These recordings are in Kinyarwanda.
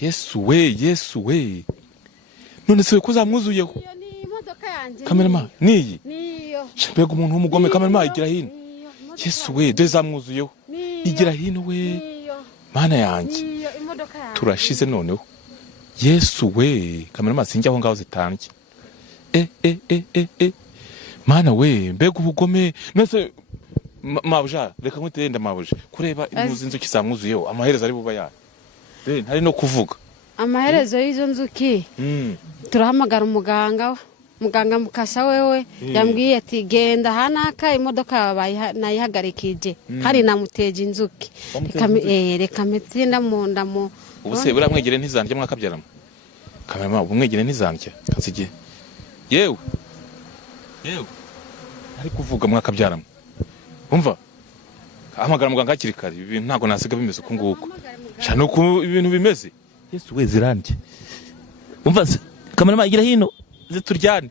Yesu we none se ko zamwuzuyeho iyo ni imodoka yanjye kamerama niyi niyo mbega umuntu w'umugome kamerama igira hino Yesu we dore zamwuzuyeho igira hino we mana yanjye niyo imodoka yanjye turashize noneho Yesu we kamerama sinjya aho ngaho zitandye mana we mbega ubugome nose mabuja reka nkutenda mabuja kureba impuzu inzuki zamwuzuyeho amaherezo ari buba ya ntari no kuvuga amaherezo y'izo nzuki turahamagara muganga mukasa wewe yambwiye ati genda hanaka imodoka yabaye nayihagarikije hari namuteje inzuki reka metinda munda mu ubuse buramwegere ntizandya mwakabyaramo kamerama ubumwegere ntizandya kazige yewe ari kuvuga mwakabyaramo umva hamagara muganga hakiri kare ibintu ntago nasiga bimeze uko nguko cyane uko ibintu bimeze Yesu we zirandye umva kamerama igira hino zituryane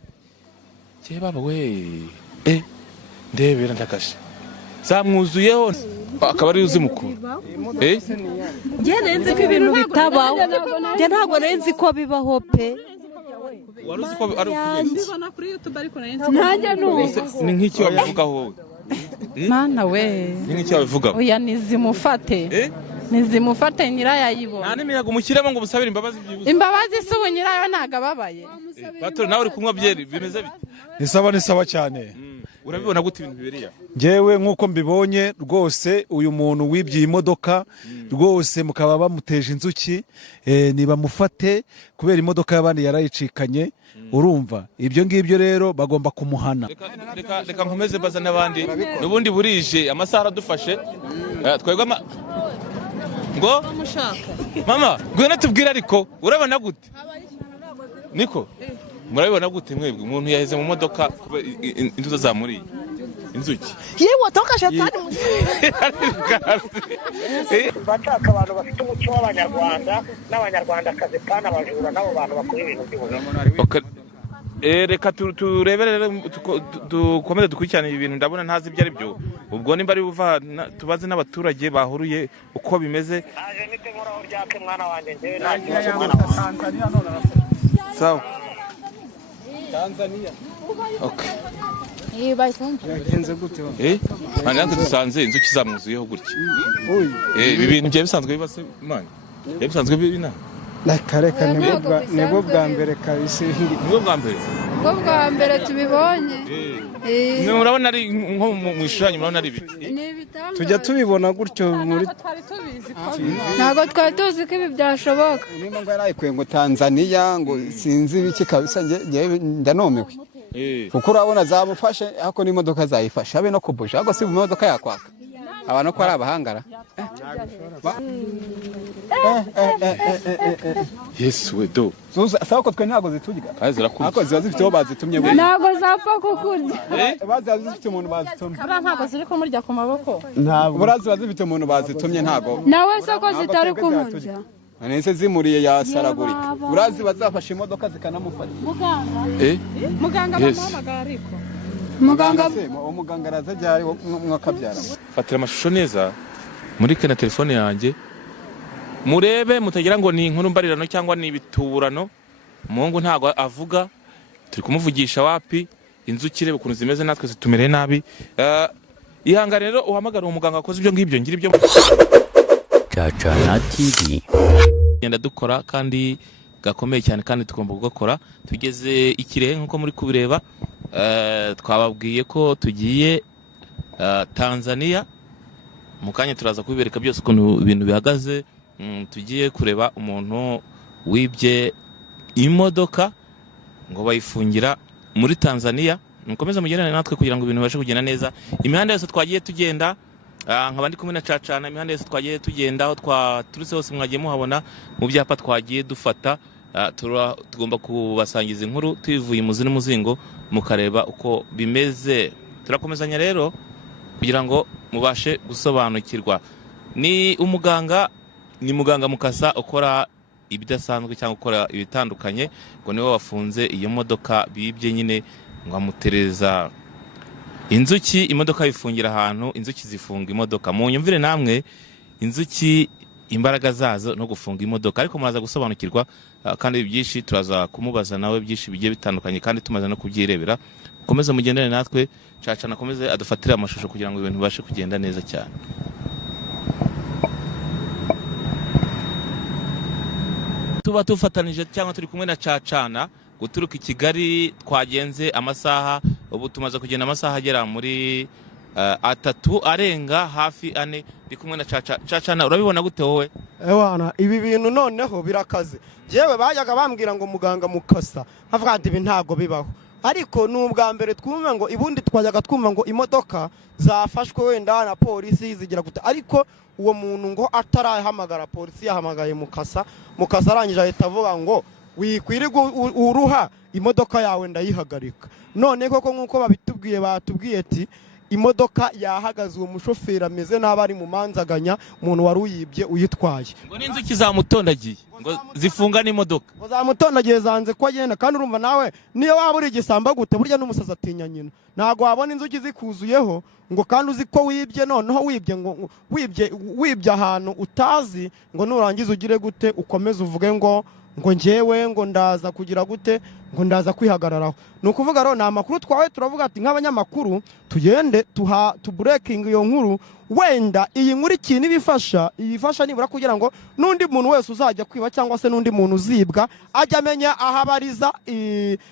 je baba we ndebera ndakashe zamwuzuyeho akaba ari uzi mukuru je nenze ko ibintu bitabaho je ntago nenzi ko bibaho pe waruzi ko ari ukubona kuri YouTube ariko nenze ntajya numva ni nk'iki wabivugaho wowe mana we ni nk'iki wabivugaho oya nizimufate nizimufate nyiraya yibona nta n'imiyaga umukiremo ngo busabire imbabazi byibuse imbabazi subu nyirayo nagababaye bato nawe uri kunywa byeri bimeze bite ni sawa cyane urabibona gute ibintu biberiya ngewe nk'uko mbibonye rwose uyu muntu wibye imodoka rwose mukaba bamuteje inzuki nibamufate kubera imodoka y'abandi yarayicikanye urumva ibyo ngibyo rero bagomba kumuhana reka nkomeze baza n'abandi n'ubundi burije amasaha aradufashe twebwe ngo mama ngwino tubwire ariko urabona gute niko murabibona gute mwebwe umuntu yaheze mu modoka intuzo zamuriye inzuki yewe toka shatani bataka abantu bafite umuco w'abanyarwanda n'abanyarwandakazi pana bajura nabo bantu bakora ibintu by'ubuzima reka turebere dukomeze dukurikirane ibintu ndabona ntazi ibyo ari byo ubwo nimba ari buva tubaze n'abaturage bahuruye uko bimeze aje nite nkoraho ryake mwana wanjye ngewe nta kibazo mwana wanjye sawa Tanzania okay yagenze gute nanjye dusanze inzuki zamwuzuyeho gutya ibi bintu bya bisanzwe bibase man bya bisanzwe bibina reka nibwo bwa mbere kabisa nibwo bwa mbere tubibonye murabona ari nko mu ishushanyo murabona ari ibiti tujya tubibona gutyo muri ntago twari tuzi ko ibi byashoboka niba ngo yarayikuye ngo Tanzania ngo sinzi ibiki kabisa ndanomewe kuko urabona zamufashe ako n'imodoka zayifashe habe no kubusha ahubwo si mu modoka yakwaka abantu ko ari abahangara Yesu we do sawa ko twe ntago ziturya zirakubye ako ziba zifite aho bazitumye ntago zapfa kukurya baziba zifite umuntu bazitumye ntago ziri kumurya ku maboko ntabwo buraziba zifite umuntu bazitumye ntago nawe se ko zitari kumurya nese zimuriye yasaragurika burazi bazafasha imodoka zikanamufata muganga bamuhamagara ariko umuganga araza ryari mwakabyara fatira amashusho neza muri kana telefone yanjye murebe mutagira ngo ni inkuru mbarirano cyangwa ni ibituburano Mungu ntago avuga turi kumuvugisha wapi inzuki rebe ukuntu zimeze natwe zitumereye nabi ihangane rero uhamagara umuganga akoze ibyo ngibyo ngira ibyo Chachana TV genda dukora kandi gakomeye cyane kandi tugomba gukora tugeze ikirehe nkuko muri kubireba twababwiye ko tugiye Tanzania mukanya turaza kubibereka byose ukuntu ibintu bihagaze tugiye kureba umuntu wibye imodoka ngo bayifungira muri Tanzania mukomeza mugerane natwe kugira ngo ibintu bibashe kugenda neza imihanda yose twagiye tugenda nkaba ndi kumwe na Cacana imihanda yose twagiye tugenda aho twaturutse hose mwagiye muhabona mu byapa twagiye dufata tugomba kubasangiza inkuru tuyivuye muzi n'umuzingo mukareba uko bimeze turakomezanya rero kugira ngo mubashe gusobanukirwa ni muganga mukasa ukora ibidasanzwe cyangwa ukora ibitandukanye ngo niwe wafunze iyo modoka bibye nyine ngo amutereza inzuki imodoka yifungira ahantu inzuki zifunga imodoka mu nyumvire namwe inzuki imbaraga zazo no gufunga imodoka, ariko muraza gusobanukirwa kandi byinshi turaza kumubaza nawe byinshi bigiye bitandukanye kandi tumaze no kubyirebera. Komeza mugendane natwe, Caca nakomeze adufatire amashusho kugira ngo ibintu bibashe kugenda neza cyane. Tuba tufatanije cyangwa turi kumwe na Cacana guturuka i Kigali, twagenze amasaha, ubu tumaze kugenda amasaha agera muri 3 arenga hafi 4 ndi kumwe na Cacana. Urabibona gute wowe? Ewana, ibi bintu noneho birakaze. Jewe bayaga bambwira ngo muganga mukasa, havuga ati ibi ntago bibaho. Ariko n'ubwa mbere twumva ngo ibundi twajyaga twumva ngo imodoka zafashwe wenda na polisi zigira gute, ariko uwo muntu ngo atarahamagara polisi yahamagaye mukasa arangije ahita avuga ngo wikwiriga uruha imodoka yawe ndayihagarika. None koko nkuko batubwiye ati imodoka yahagaze, uwo mushoferi ameze n'abari mu manzaganya, umuntu wari uyibye uyitwaye ngo n'inzuki zamutondagiye ngo zifunga n'imodoka, ngo zamutondagiye zanze ko agenda. Kandi urumva nawe niyo waba uri igisamba gute, burya n'umusazi atinya nyina. Ntago wabona inzuki zikuzuyeho ngo kandi uzi ko wibye, noneho wibye ahantu utazi, ngo nurangiza ugire gute ukomeze uvuge ngo njyewe ngo ndaza kugira gute, ngo ndaza kwihagararaho. Ni ukuvuga rero ni amakuru twawe turavuga ati nk'abanyamakuru tugende tuburekinga iyo nkuru, wenda iyi nkuru ikintu ibifasha nibura kugira ngo n'undi muntu wese uzajya kwiba cyangwa se n'undi muntu uzibwa ajya amenya aho abariza,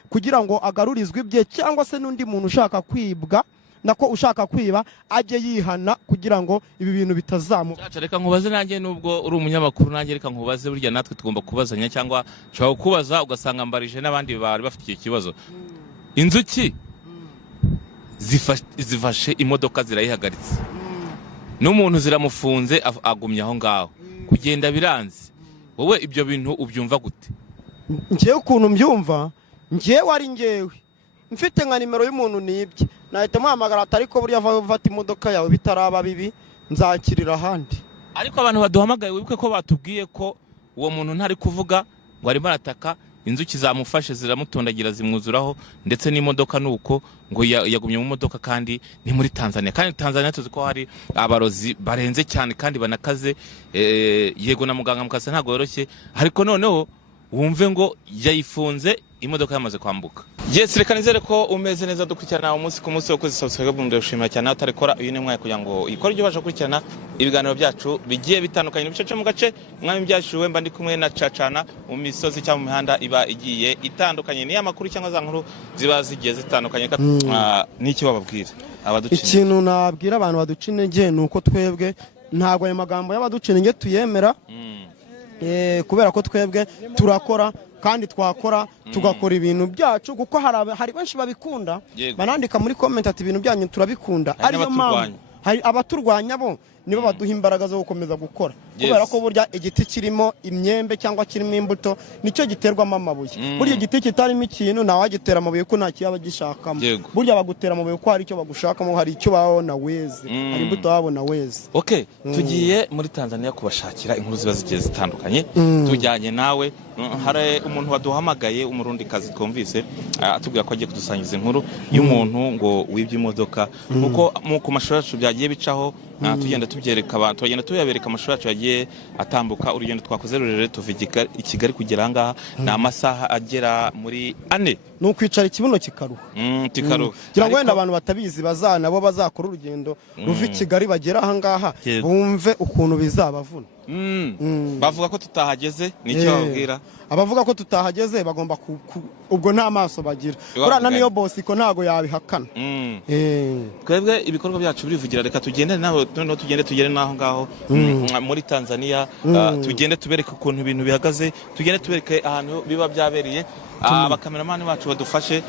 kugira ngo agarurizwe ibye, cyangwa se n'undi muntu ushaka kwibwa nako ushaka kwiba ajye yihana kugira ngo ibi bintu bitazamuka. Caca, reka nkubaze nanjye, nubwo uri umunyamakuru nanjye reka nkubaze, burya natwe tugomba kubazanya, cyangwa ushobora kubaza ugasanga mbarije n'abandi bari bafite icyo kibazo. Inzuki zifashe imodoka zirayihagaritse, n'umuntu ziramufunze agumye aho ngaho, kugenda biranze. Wowe ibyo bintu ubyumva gute? Njyewe ukuntu mbyumva, njyewe ari njyewe mfite nka nimero y'umuntu nibye, nahita muhamagara ati ariko burya vata imodoka yawe bitaraba bibi nzakirira ahandi. Ariko abantu baduhamagaye wibuke ko batubwiye ko uwo muntu ntari kuvuga ngo arimo arataka, inzuki zamufashe ziramutondagira zimwuzuraho, ndetse n'imodoka nuko ngo yagumye mu modoka, kandi ni muri Tanzania. Kandi Tanzania tuzi ko hari abarozi barenze cyane kandi banakaze, yego na muganga mukasa ntago yoroshye, ariko noneho wumve ngo yayifunze imodoka yamaze kwambuka. Yes, reka nizere ko umeze neza dukurikirana umunsi ku munsi wo kuzisubscribe ndashimira cyane atarekora uyu ni mwanya kugira ngo ikore ibyo basha kurikirana ibiganiro byacu bigiye bitandukanye bice cyo mu gace mwami byashuwe mba ndi kumwe na Cacana mu misozi cyangwa mu mihanda iba igiye itandukanye, ni amakuru cyangwa za nkuru ziba zigiye zitandukanye. Niki wababwira abaducine? Ikintu nabwira abantu baducinege nuko twebwe ntago ayo magambo y'abaducinege tuyemera, kubera ko twebwe turakora kandi twakora tugakora ibintu byacu, kuko hari benshi babikunda banandika muri comment ati ibintu byanyu turabikunda, ariyo mpamvu hari abaturwanya bo nibo baduha imbaraga zo gukomeza gukora, kubera ko burya igiti kirimo imyembe cyangwa kirimo imbuto nicyo giterwamo amabuye. Burya igiti kitarimo ikintu ntawagitera amabuye ko nta kiyaba gishakamo, burya bagutera amabuye ko hari icyo bagushakamo, hari icyo babona weze, hari imbuto babona weze. Okay, tugiye muri Tanzania kubashakira inkuru ziba zigiye zitandukanye, tujyanye nawe. Hari umuntu waduhamagaye umurundi kazi twumvise atubwira ko agiye kudusangiza inkuru y'umuntu ngo wibye imodoka, kuko ku mashuri yacu byagiye bicaho, tugenda tubyereka abantu, tugenda tuyabereka amashuri yacu yagiye atambuka. Urugendo twakoze rurerure tuva i Kigali kugera ngaha ni amasaha agera muri 4, ni ukwicara ikibuno kikaruha. Kugira ngo wenda abantu batabizi nabo bazakora urugendo ruva i Kigali bagera aha ngaha bumve ukuntu bizabavuna. Bavuga ko tutahageze, nicyo babwira abavuga ko tutahageze bagomba ubwo nta maso bagira, urana niyo boss ko ntago yabihakana. Twebwe ibikorwa byacu birivugira, reka tugende nawe noneho tugere naho ngaho muri Tanzania, tugende tubereke ukuntu ibintu bihagaze, tugende tubereke ahantu biba byabereye, abakameramani bacu badufashe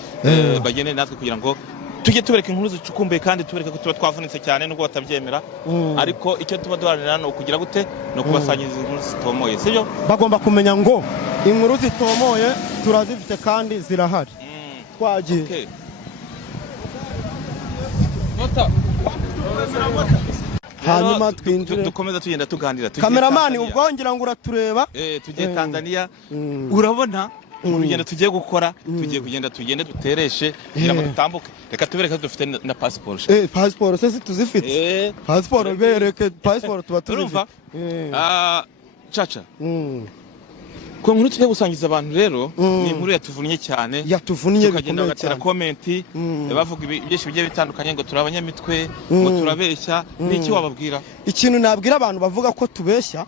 bagende natwe kugira ngo tujye tubereka inkuru zicukumbuye kandi tubereka ko tuba twavunitse cyane nubwo batabyemera, ariko icyo tuba duharanira no kugira gute no kubasangiza inkuru zitomoye, sibyo? Bagomba kumenya ngo inkuru zitomoye turazifite kandi zirahari. Twagiye hanyuma twinjire dukomeza tugenda tuganira. Kameramani ubwongera ngo uratureba, tugiye Tanzania, urabona urugendo tugiye gukora, tugiye kugenda tugende dutereshe kugira ngo dutambuke. Reka tubereke dufite na passport. Passport se tuzifite. Passport bereke passport tuba tuzifite. caca ko nkuru tujya gusangiza abantu rero ni inkuru yatuvunnye cyane yatuvunnye tukagenda bagatera komenti bavuga byinshi bigiye bitandukanye ngo turi abanyamitwe ngo turabeshya n'iki wababwira ikintu nabwira abantu bavuga ko tubeshya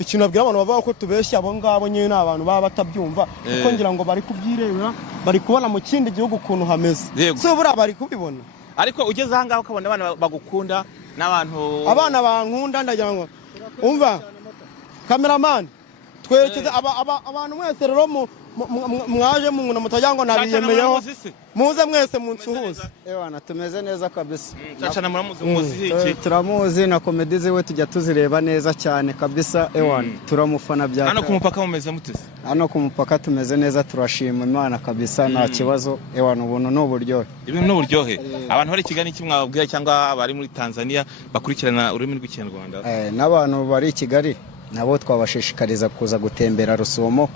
ikintu nabwira abantu bavuga ko tubeshya abo ngabo nyine n'abantu baba batabyumva kuko ngira ngo bari kubyirebera bari kubona mu kindi gihugu ukuntu hameze so buriya bari kubibona ariko ugeze aha ngaho ukabona abana bagukunda n'abantu abana bankunda ndagira ngo umva cameraman twerekeze abantu mwese rero mwaje munguna mutagira ngo nabiyemeyeho muze mwese munsuhuze ewana tumeze neza kabisa Caca muramuzi muziki turamuzi na komedi ziwe tujya tuzireba neza cyane kabisa ewana turamufana bya hano ku mupaka mumeze mutese hano ku mupaka tumeze neza turashima Imana kabisa nta kibazo ewana ubuntu n'uburyohe ibintu n'uburyohe abantu bari Kigali kimwabwira cyangwa bari muri Tanzania bakurikirana ururimi rw'ikinyarwanda n'abantu bari i Kigali nabo twabashishikariza kuza gutembera Rusumo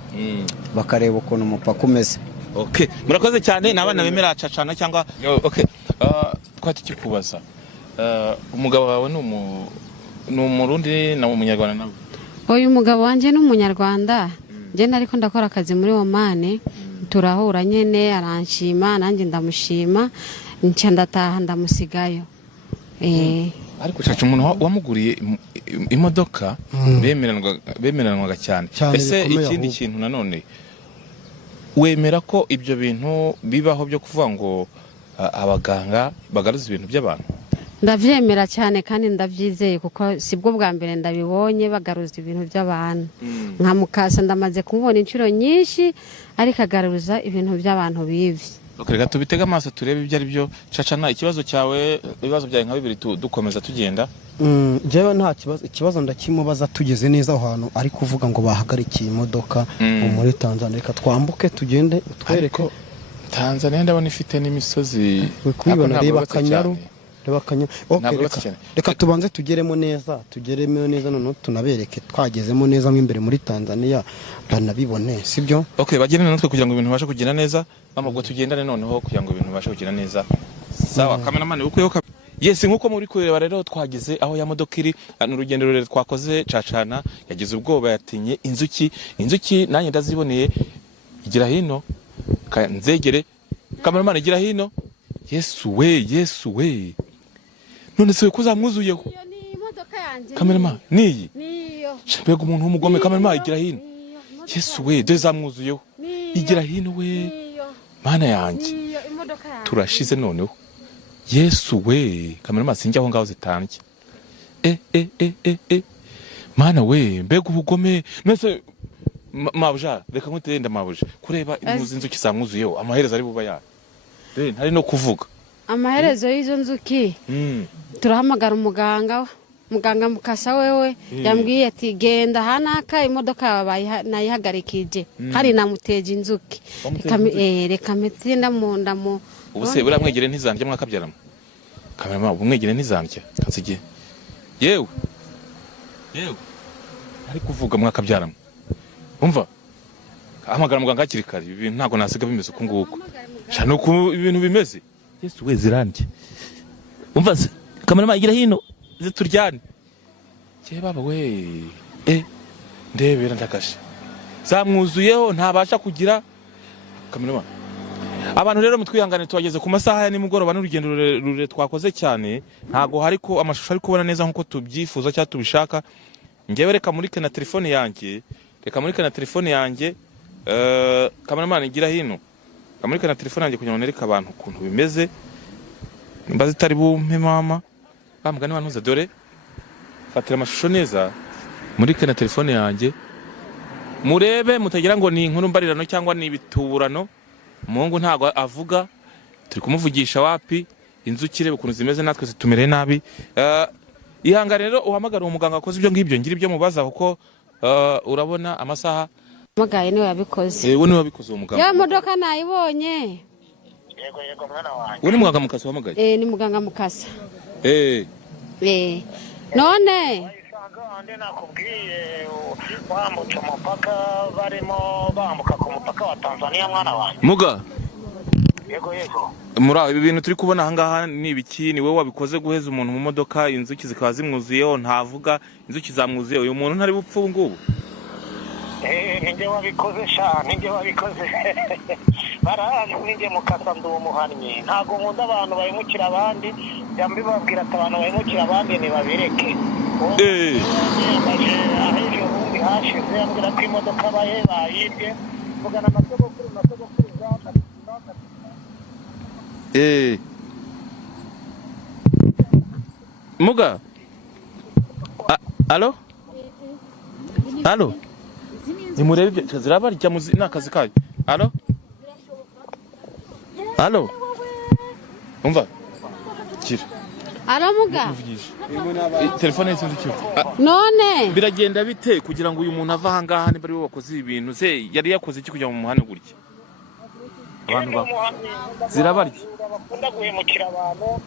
bakareba ukuntu umupaka umeze. Okay, murakoze cyane nabana bemera cacana cyangwa okay. Twati kikubaza umugabo wawe ni umurundi na umunyarwanda nawe? Uyu mugabo wanje ni umunyarwanda je nariko ndakora akazi muri Oman turahura nyene aranshima nanjye ndamushima nca ndataha ndamusigayo ariko caca umuntu wamuguriye imodoka bemeranwaga cyane ese ikindi kintu nanone wemera ko ibyo bintu bibaho byo kuvuga ngo abaganga bagaruza ibintu by'abantu? Ndavyemera cyane kandi ndavyizeye kuko sibwo bwa mbere ndabibonye bagaruza ibintu by'abantu nka Mukasa ndamaze kumubona inshuro nyinshi ariko agaruza ibintu by'abantu bivi. Reka tubitega amaso turebe ibyo ari byo. Cacana ikibazo cyawe ibibazo byawe nka bibiri dukomeza tugenda. Jewe nta ikibazo ndakimubaza tugeze neza aho hantu ari kuvuga ngo bahagarikiye imodoka muri Tanzania reka twambuke tugende utwereke. Tanzania ndabona ifite n'imisozi kwibona reba Kanyaru okay reka tubanze tugeremo neza none tunabereke twagezemo neza imbere muri Tanzania banabibone sibyo? Okay bagene natwe kugira ngo ibintu bibashe kugenda neza bamubwo tugendane noneho kugira ngo ibintu bibashe kugenda neza. Sawa cameraman ukuyeho yes nkuko muri kureba rero twageze aho ya modoka iri n'urugendo rurerure twakoze cacana yagize ubwoba yatinye inzuki nanjye ndaziboneye igira hino nzegere cameraman igira hino Yesu we none se kuzamwuzuyeho cameraman niyi mbega umuntu w'umugome cameraman igira hino Yesu we zamwuzuyeho igira hino we mana yanjye turashize noneho Yesu we cameraman sinjya aho ngaho zitambye mana we mbega ubugome nese mabuja reka nkutenda mabuja kureba impuzu inzuki zamwuzuyeho amaherezo ari buba ya ntari no kuvuga amaherezo y'izo nzuki turahamagara umuganga Mukasa wewe yambwiye ati genda hanaka imodoka nayihagarikije hari namuteje inzuki reka metinda mu ubuse buramwegere ntizandye mwakabyaramo kamera ubumwegere ntizandye kanzige yewe ari kuvuga mwakabyaramo umva ahamagara muganga hakiri kare ibintu ntago nasiga bimeze uko nguko cyane uko ibintu bimeze Yesu we zirandye umva se kamera igira hino zituryane cye baba we ndebera ndakashe zamwuzuyeho ntabasha kugira kamera abantu rero mutwihangane twageze ku masaha ya nimugoroba n'urugendo rurerure twakoze cyane ntago hariko amashusho ari kubona neza nkuko tubyifuza cyangwa tubishaka ngewe reka muri kana telefone yanjye cameraman igira hino muri kana telefone yanjye kugira ngo nereke abantu ukuntu bimeze nimba zitari bumpe mama bambwa ni bantuza dore fatira amashusho neza muri kana telefone yanjye murebe mutagira ngo ni inkuru mbarirano cyangwa ni ibituburano Mungu ntago avuga turi kumuvugisha wapi inzuki rebe ukuntu zimeze natwe zitumereye nabi ihangane rero uhamagara umuganga akoze ibyo ngibyo ngira ibyo mubaza kuko urabona amasaha magaye niwe yabikoze we niwe wabikoze uwo muganga ya modoka nayibonye yego mwana wanjye we ni muganga Mukasa uhamagaye ni muganga Mukasa none ande nakubwiye bambutse umupaka barimo bambuka ku mupaka wa Tanzania mwana wanjye muga yego muri ibi bintu turi kubona ahangaha ni ibiki? ni wowe wabikoze guheza umuntu mu modoka, inzuki zikaba zimwuzuyeho, ntavuga, inzuki zamwuzuyeho, uyu muntu ntari bupfe ubu ngubu? ninjye wabikoze ninjye wabikoze barahantu ninjye mukasa ndi umuhannyi, ntabwo nkunda abantu bahemukira abandi, jya mbibabwira ati abantu bahemukira abandi ntibabireke. Ejo bundi hashize ambwira ko imodoka bayibye, mvugana na sogokuru muga alo nimurebe ibyo zirabarya ni akazi kayo. alo umva kira aramuga telefone y'inzukira none biragenda bite kugira ngo uyu muntu ava ahangaha niba ari we wakoze ibintu se yari yakoze iki kugira ngo muhane gutya? abantu zirabarya bakunda guhemukira abantu.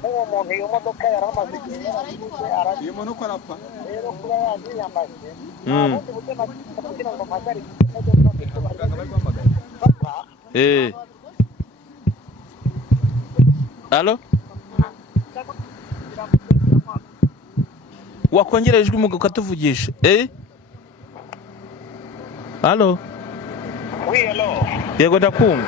Uwo muntu iyo modoka yari amaze igihe yaragiye, uyu muntu uko arapfa rero kuba yaziyambaje kugira ngo mpagarike alo wakongera ijwi muga ukatuvugisha. alo yego ndakumva.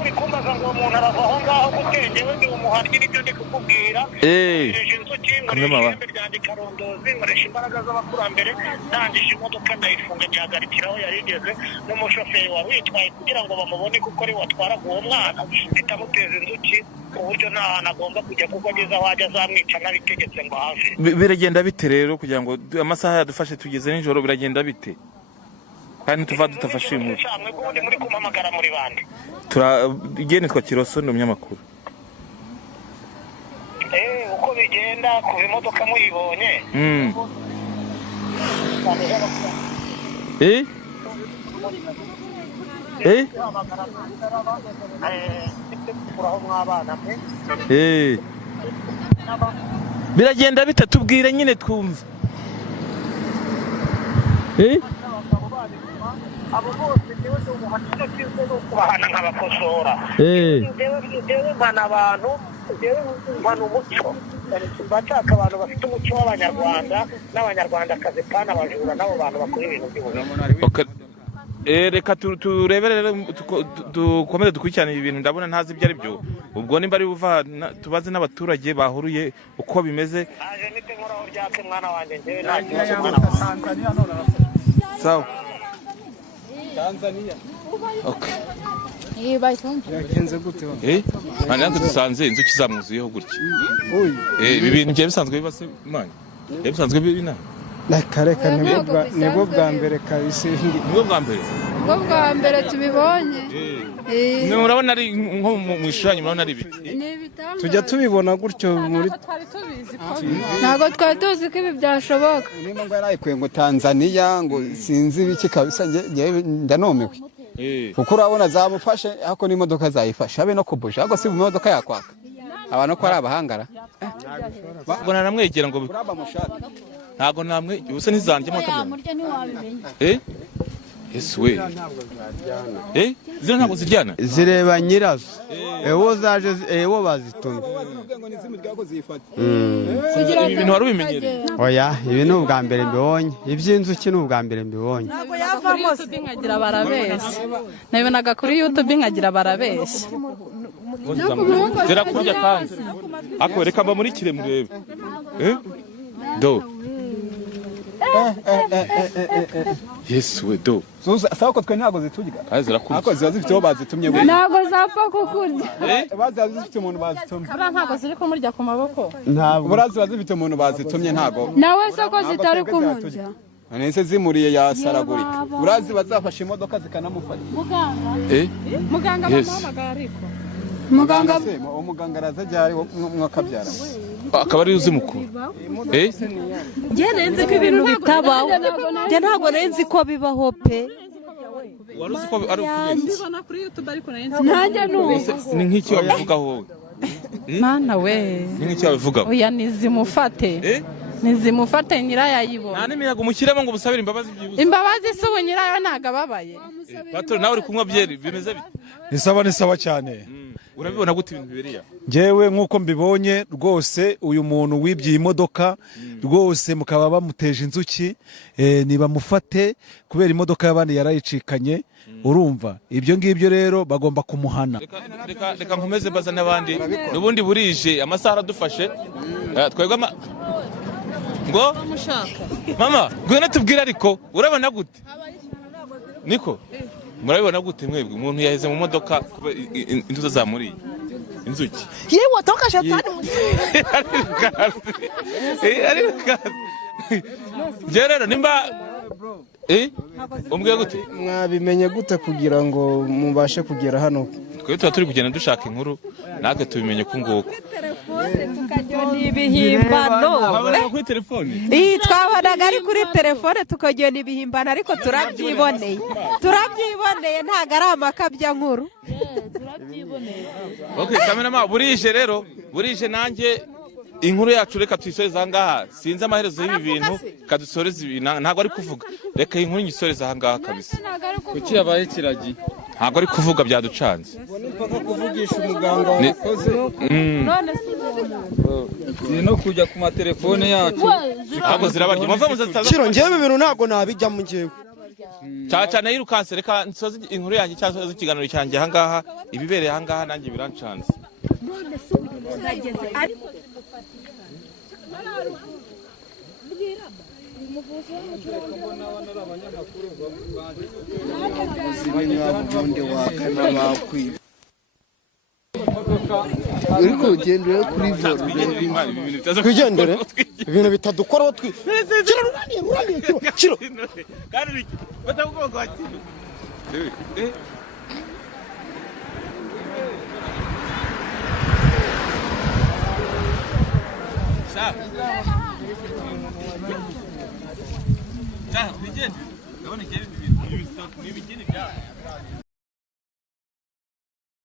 uri kumbaza ngo umuntu arava aho ngaho gutengewe ndi umuhannyi n'ibyo ndi kukubwira. Nkoresha inzuki, nkoresha ihembe ryanjye karondozi, nkoresha imbaraga z'abakurambere, ndangije imodoka ndayifunga nyihagarikira aho yari igeze, n'umushoferi wari witwaye kugira ngo bamubone kuko ari watwaraga uwo mwana, bitamuteza inzuki ku buryo nta hantu agomba kujya kuko ageze aho ajya azamwica nabitegetse ngo have. Biragenda bite rero kugira ngo amasaha yadufashe tugeze nijoro, biragenda bite kandi tuva dutafashe umuntu? Mwebwe muri kumamagara muri bande? Igeni twa Kiroso ni umunyamakuru. Uko bigenda ku imodoka muyibonye biragenda bite tubwire nyine twumve. abo bose ndewe ndi umuhannyi no kubahana nk'abakosora. Ndewe mpana abantu, ndewe mpana umuco, mbashaka abantu bafite umuco w'abanyarwanda n'abanyarwandakazi kandi abajura n'abo bantu bakora ibintu by'ubuzima. Reka turebere dukomeze dukurikirane ibintu, ndabona ntazi ibyo ari byo. Ubwo nimba ari buva tubaze n'abaturage bahuruye uko bimeze. Naje nite nkoraho ryake mwana wanjye ndewe nagiye mwana wanjye. Sawa. Tanzania. Okay. Yagenze gute? Nanjye dusanze inzuki zamwuzuyeho gutya. Ibi bintu bye bisanzwe bibase manje. Bisanzwe bibina. Reka nibwo bwa mbere kabisa. Nibwo bwa mbere. ubwo bwa mbere tubibonye. Murabona ari nko mu ishuri murabona ari ibiti. Tujya tubibona gutyo muri ntago twari tuzi ko ibi byashoboka. Niba ngo yarayikuye ngo Tanzania ngo sinzi ibiki kabisa ndanomewe. Kuko urabona zamufashe hako n'imodoka zayifasha habe no kubusha hako si mu modoka yakwaka abantu ko ari abahangara. Ubwo naramwegera ngo uraba mushaka ntago namwe ubuse nizanje mwakabya. Yesu we. Zira ntabwo ziryana. Zireba nyirazo. Ewo zaje ewo bazitumye. Ibi bintu wari ubimenyereye? Oya, ibi ni ubwa mbere mbibonye. Iby'inzuki ni ubwa mbere mbibonye. Ntabwo yavamo nkagira barabeshya. Nabibonaga kuri YouTube nkagira barabeshya. Zirakurya kandi. Ako reka mba muri kire murebe. Do. Yesu we do. Sawa ko twe ntago ziturya. Zirakurya. Ako ziba zifite aho bazitumye we. Ntago zapfa kukurya. Bazaza zifite umuntu bazitumye. Kara ntago ziri kumurya ku maboko. Ntabwo. Buraziba zifite umuntu bazitumye ntago. Nawe soko zitari kumurya. Nese zimuriye yasaragurika. Buraziba zafashe imodoka zikanamufata. Muganga. Muganga bamuhamagara ariko. Muganga umuganga arazajyari mwakabyara. Akaba ari uzi mukuru. Je nenze ko ibintu bitabaho. Je ntago nenze ko bibaho pe. Waruzi ko ari ukubeshya. Ndibona kuri YouTube ariko nenze. nanjye numva. Ni nk'iki wabivugaho wowe? Mana we. Ni nk'iki wabivugaho? Oya nizimufate. nizimufate nyirayo ayibona. Nta n'imiyaga umushyiremo ngo umusabire imbabazi byibuze. Imbabazi se ubu nyirayo ntago ababaye. Patro nawe uri kunywa byeri bimeze bite? Ni sawa cyane. Urabibona gute ibintu biberiya? Njyewe nk'uko mbibonye rwose uyu muntu wibye iyi modoka rwose mukaba bamuteje inzuki nibamufate kubera imodoka y'abandi yarayicikanye urumva ibyo ngibyo rero bagomba kumuhana. Reka nkomeze mbaza n'abandi n'ubundi burije amasaha aradufashe twebwe ngo mama ngwino tubwire ariko urabona gute niko murabibona gute mwebwe umuntu yaheze mu modoka inzuzi zamuriye inzuki yewe toka shatani Gerero nimba umbwiye gute mwabimenye gute kugira ngo mubashe kugera hano? Twe tuba turi kugenda dushaka inkuru natwe tubimenye ko nguko ibihimbano kuri telefone twabonaga ari kuri telefone tukagenda ibihimbano ariko turabyiboneye ntago ari amakabya nkuru. Okay kamerama burije rero burije nanjye inkuru yacu reka tuyisoreze ahangaha sinzi amaherezo y'ibi bintu kadusoreze ibi ntago ari kuvuga reka inkuru nyisoreze ahangaha kabisa Kuki yabaye kiragi? ntago ari kuvuga byaducanze Mpaka kuvugisha umuganga wakoze no kujya ku matelefone yacu ntago zirabarya muva muzataza Kiro njyewe ibintu ntago nabijyamo njyewe cyane yirukanse reka nsoze inkuru yanjye cyangwa ikiganiro cyanjye ahangaha ibibereye ahangaha nanjye birancanze ariko ugendera kuri voro twigendere ibintu bitadukoraho Kiro kandi batavuga ati Bigendere ndabona igihe ibintu n'ibikini bya